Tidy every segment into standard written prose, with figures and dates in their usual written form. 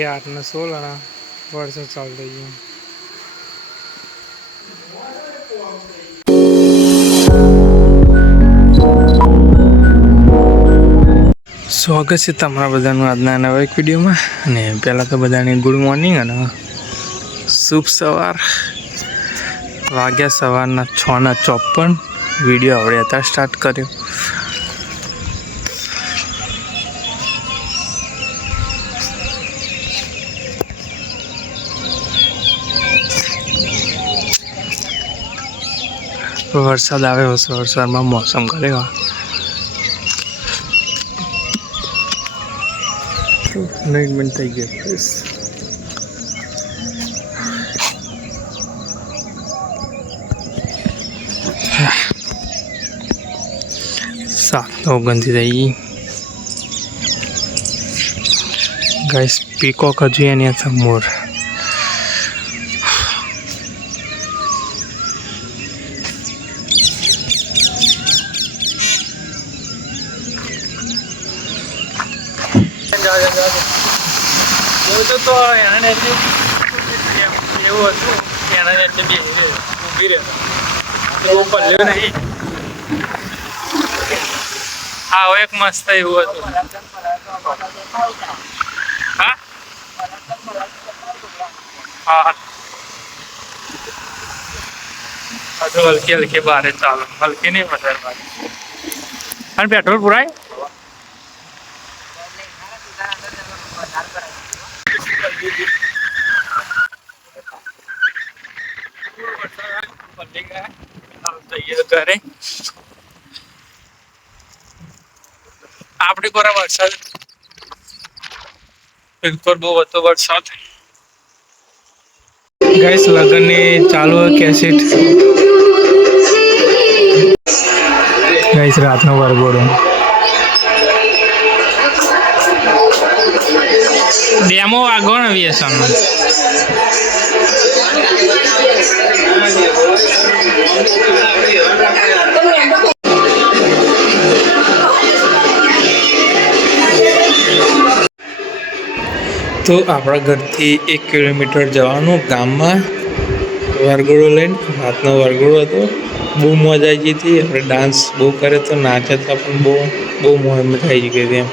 વાગે 8:16 અને વરસાદ ચાલુ થઈ ગયો. સ્વાગત છે તમારા બધાનું આજના નવા એક વિડીયોમાં. અને પહેલાં તો બધાને ગુડ મોર્નિંગ અને શુભ સવાર. વાગ્યા સવારના 6:54. વિડીયો આપણે અત્યારે સ્ટાર્ટ કર્યો. વરસાદ આવ્યો છે. વરસાદમાં મોસમ કરેਗਾ 9 મિનિટ થઈ ગયા. 7:29 થઈ ગઈ. ગાઈસ પીકોક હજુ એની છે મોર. તો એને એવું હતું કે એના એટલે બી ઊભી રહેતા એવું પલ્યો નહીં. હા એક મસ્ત એવું હતું. હા હા હજુ હલકી હલકી બારે ચાલો. હલકી નહીં વધારે બારે. અને પેટ્રોલ પુરાય ઘરે આપડી પર વરસાદ બિલકુલ બહુ હતો વરસાદ. ગાઈસ લગનની ચાલુ કેસેટ. ગાઈસ રાતનો વરઘોડો ડેમો વાગો ને વ્યસન તો આપણા ઘરથી 1 કિલોમીટર જવાનું ગામમાં વરઘોડો લઈને. રાતનો વરઘોડો હતો. બહુ મજા આવી ગઈ હતી. આપણે ડાન્સ બહુ કર્યો તો નાચ્યા હતા પણ બહુ મજા આવી ગઈ હતી એમ.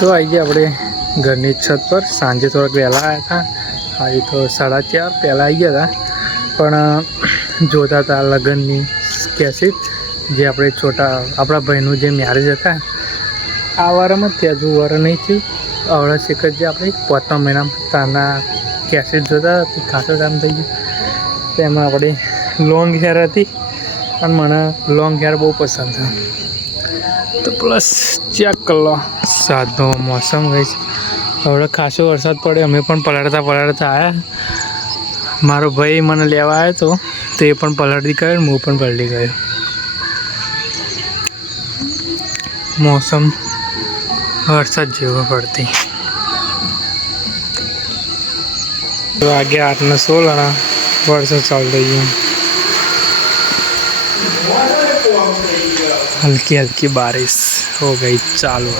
તો આવી ગયા આપણે ઘરની છત પર. સાંજે થોડાક વહેલા આવ્યા હતા. આજે તો 4:30 પહેલાં આવી ગયા હતા. પણ જોતા હતા લગ્નની કેસેટ જે આપણે આપણા ભાઈનું જે મેરેજ હતા આ વારમાં ત્યાં હજુ વાર નહીં થયું. આવડા શેખ જે આપણે 5મા મહિનામાં તાના કેસેટ જોતા હતા. ખાસો કામ થઈ ગયું. તેમાં આપણે લોંગ હેર હતી અને મને લોંગ હેર બહુ પસંદ છે. તો પ્લસ ચેક કરી લો સાદનો મોસમ ગઈ છે. હવે ખાસો વરસાદ પડ્યો. અમે પણ પલળતા આવ્યા. મારો ભાઈ મને લેવા આવ્યો હતો તો એ પણ પલળી ગયો. હું પણ પલળી ગયો. મોસમ વરસાદ જેવો પડતી. વાગે 8:16 અને વરસાદ ચાલુ થઈ ગયો. हल्की हल्की बारिश हो गई चालू.